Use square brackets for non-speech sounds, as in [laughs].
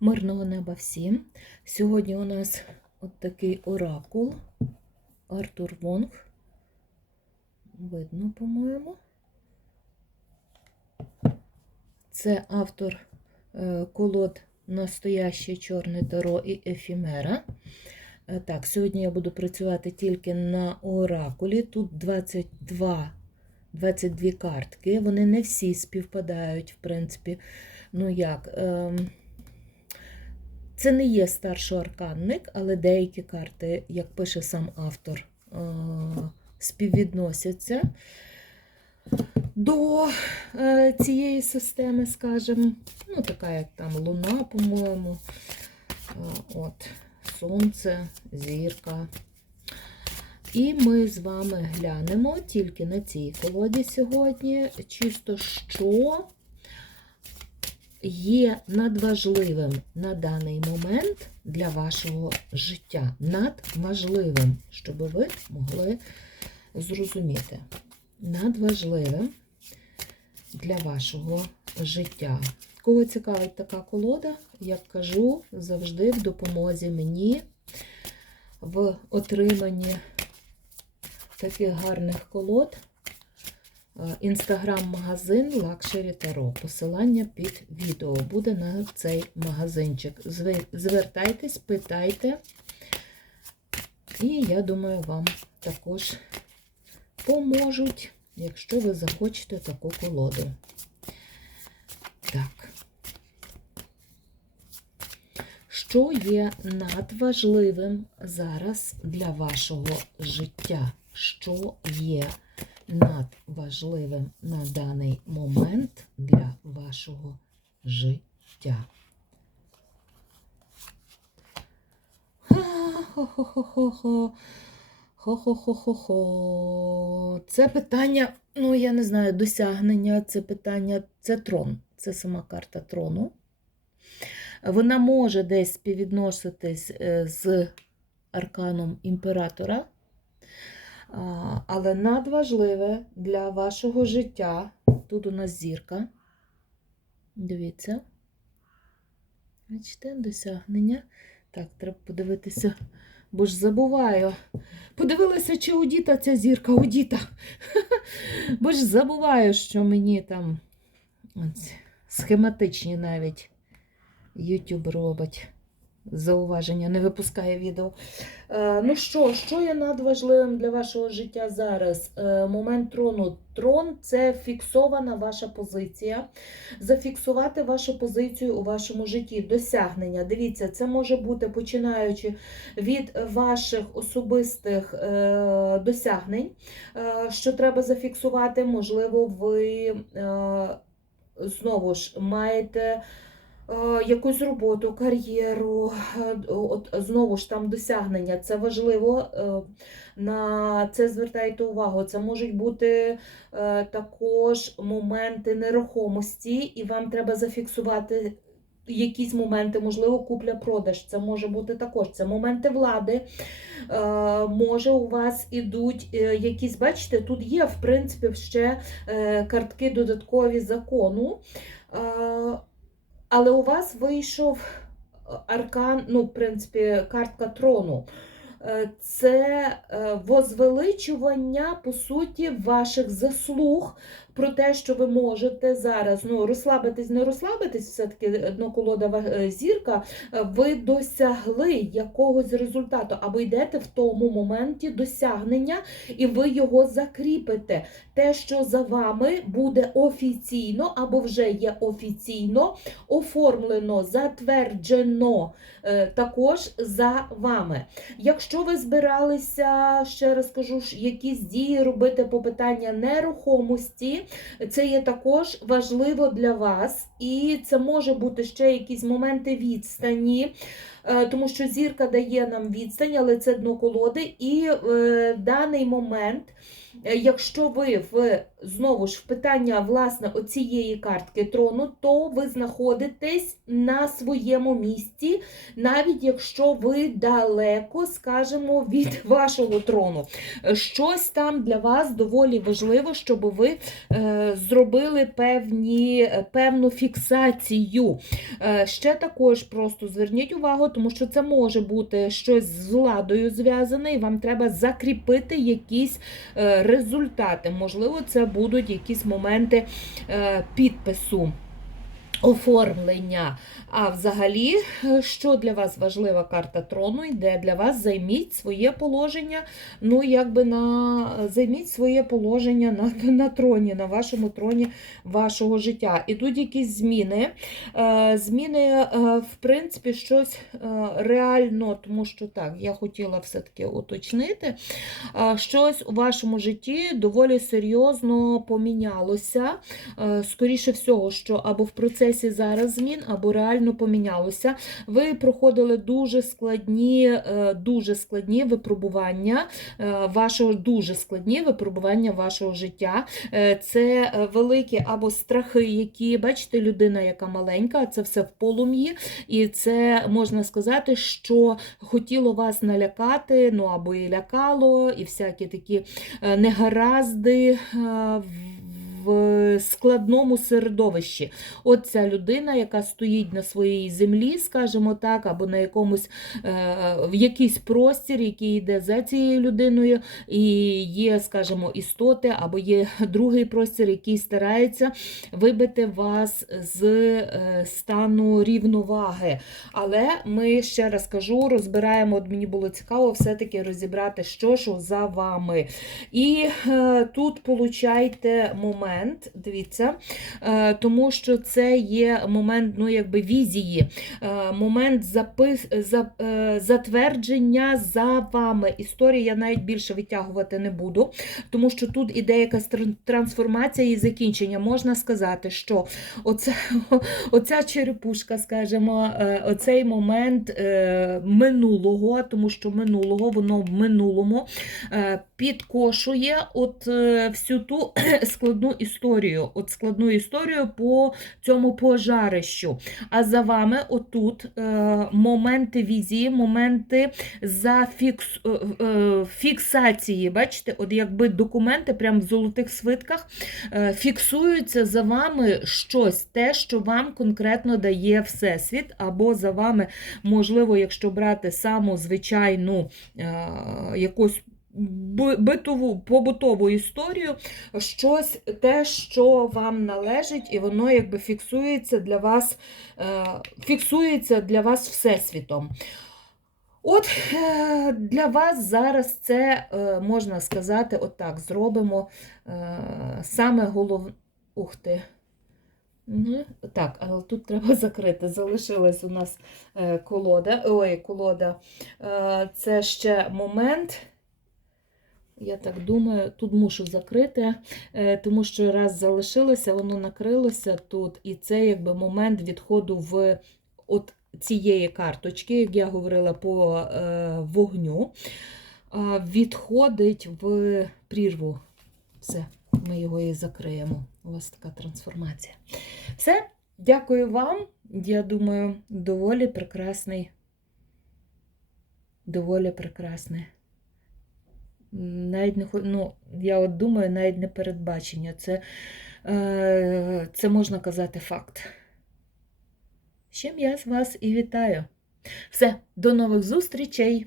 Мирного неба всім. Сьогодні у нас от такий оракул Артур Вонг. Видно, по-моєму. Це автор е, колод Настояще Чорне Таро і Ефімера. Е, Так, сьогодні я буду працювати тільки на оракулі. Тут 22, 22 картки. Вони не всі співпадають, в принципі. Ну як? ем, Це не є старшоарканник, але деякі карти, як пише сам автор, е, співвідносяться до е, цієї системи, скажімо. Ну, така, як там Луна, по-моєму. Е, От, Сонце, зірка. І ми з вами глянемо тільки на цій колоді сьогодні, чисто що є надважливим на даний момент для вашого життя. Надважливим, щоб ви могли зрозуміти. Надважливим для вашого життя. Кого цікавить така колода, як кажу, завжди в допомозі мені в отриманні таких гарних колод. Інстаграм-магазин Luxury Tarot. Посилання під відео буде на цей магазинчик. Звертайтесь, питайте. І я думаю, вам також поможуть, якщо ви захочете таку колоду. Так. Що є надважливим зараз для вашого життя? Що є надважливим на даний момент для вашого життя? Хо-хо-хо-хо. Хо-хо-хо-хо-хо. Це питання, ну, я не знаю, досягнення, це питання, це трон. Це сама карта трону. Вона може десь співвідноситись е, з арканом імператора, але надважливе для вашого життя. Тут у нас зірка. Дивіться. Бачите, досягнення. Так, треба подивитися, бо ж забуваю. Подивилася, чи у діта ця зірка, у діта. [laughs] Бо ж забуваю, що мені там ось, схематичні навіть YouTube робить. Зауваження, не випускає відео. Е, ну що, що є надважливим для вашого життя зараз? Е, момент трону. Трон це фіксована ваша позиція. Зафіксувати вашу позицію у вашому житті, досягнення. Дивіться, це може бути починаючи від ваших особистих е, досягнень, що треба зафіксувати. Можливо, ви знову ж маєте. Е, Якусь роботу, кар'єру, е, от знову ж там досягнення. Це важливо. е, На це звертайте увагу. Це можуть бути також моменти нерухомості, і вам треба зафіксувати якісь моменти, можливо, купля-продаж. Це може бути також. Це моменти влади. Е, Може, у вас ідуть якісь, бачите, тут є, в принципі, ще картки додаткові закону. Е, Але у вас вийшов аркан, ну, в принципі, картка трону. Е, Це е, возвеличування, по суті, ваших заслуг про те, що ви можете зараз ну, розслабитись, не розслабитись, все-таки одноколода е, зірка, е, ви досягли якогось результату, або йдете в тому моменті досягнення, і ви його закріпите. Те, що за вами буде офіційно, або вже є офіційно оформлено, затверджено е, також за вами. Якщо ви збиралися, ще раз кажу, якісь дії робити по питання нерухомості, це є також важливо для вас, і це може бути ще якісь моменти відстані, е, тому що зірка дає нам відстань, але це дно колоди, і в даний момент е, якщо ви в знову ж в питання власне оцієї картки трону, то ви знаходитесь на своєму місці, навіть якщо ви далеко, скажімо, від [laughs] вашого трону. Е, Щось там для вас доволі важливо, щоб ви е, зробили певні, е, певну фіксацію. Е, ще також просто зверніть увагу, тому що це може бути щось з владою зв'язане, і вам треба закріпити якісь е, результати. Можливо, це будуть якісь моменти е, підпису. Оформлення. А взагалі, е, що для вас важлива карта трону, йде для вас займіть своє положення. Ну, якби на займіть своє положення на, на троні, на вашому троні вашого життя. Ідуть якісь зміни. Е, Зміни, е, в принципі, щось реально, тому що так, я хотіла все-таки уточнити. Щось у вашому житті доволі серйозно помінялося. Скоріше всього, що або в процесі зараз змін, або реально помінялося. Ви проходили дуже складні, е, дуже складні випробування е, вашого дуже складні випробування вашого життя. Е, Це великі або страхи, які бачите, людина, яка маленька, це все в полум'ї, і це можна сказати, що хотіло вас налякати, ну або і лякало, і всякі такі негаразди. в- В складному середовищі. От ця людина, яка стоїть на своїй землі, скажімо так, або на якомусь е, в якийсь простір, який йде за цією людиною, і є, скажімо, істоти, або є другий простір, який старається вибити вас з е, стану рівноваги. Але ми ще раз кажу, розбираємо, от мені було цікаво все-таки розібрати, що ж за вами. І е, тут получайте момент, дивіться, е, тому що це є момент ну, якби візії, е, момент запис, за, е, затвердження за вами. Історії я навіть більше витягувати не буду, тому що тут іде якась трансформація і закінчення. Можна сказати, що оце, [laughs] оця черепушка, скажімо, оцей момент минулого, тому що минулого, воно в минулому підкошує от е, всю ту [clears throat] складну історію, от складну історію по цьому пожарищу. А за вами отут е, моменти візії, моменти зафікс, е, фіксації. Бачите, от якби документи прямо в золотих свитках фіксуються за вами щось, те, що вам конкретно дає Всесвіт, або за вами, можливо, якщо брати саму звичайну якусь битову побутову історію, щось те, що вам належить, і воно якби фіксується для вас, е, фіксується для вас всесвітом. От е, для вас зараз це е, можна сказати, отак зробимо саме головне. Ух ти. Мгм. Так, але тут треба закрити. Залишилась у нас колода. Ой, колода. Це ще момент. Я так думаю, тут мушу закрити, е, тому що раз залишилося, воно накрилося тут, і це якби момент відходу в от цієї карточки, як я говорила по е, вогню, відходить в прірву. Все, ми його і закриємо. У вас така трансформація. Все, дякую вам. Я думаю, доволі прекрасний. Доволі прекрасний. Навіть не ну, я от думаю, навіть не передбачення. Це, е, це можна казати факт. З чим я вас і вітаю. Все, до нових зустрічей!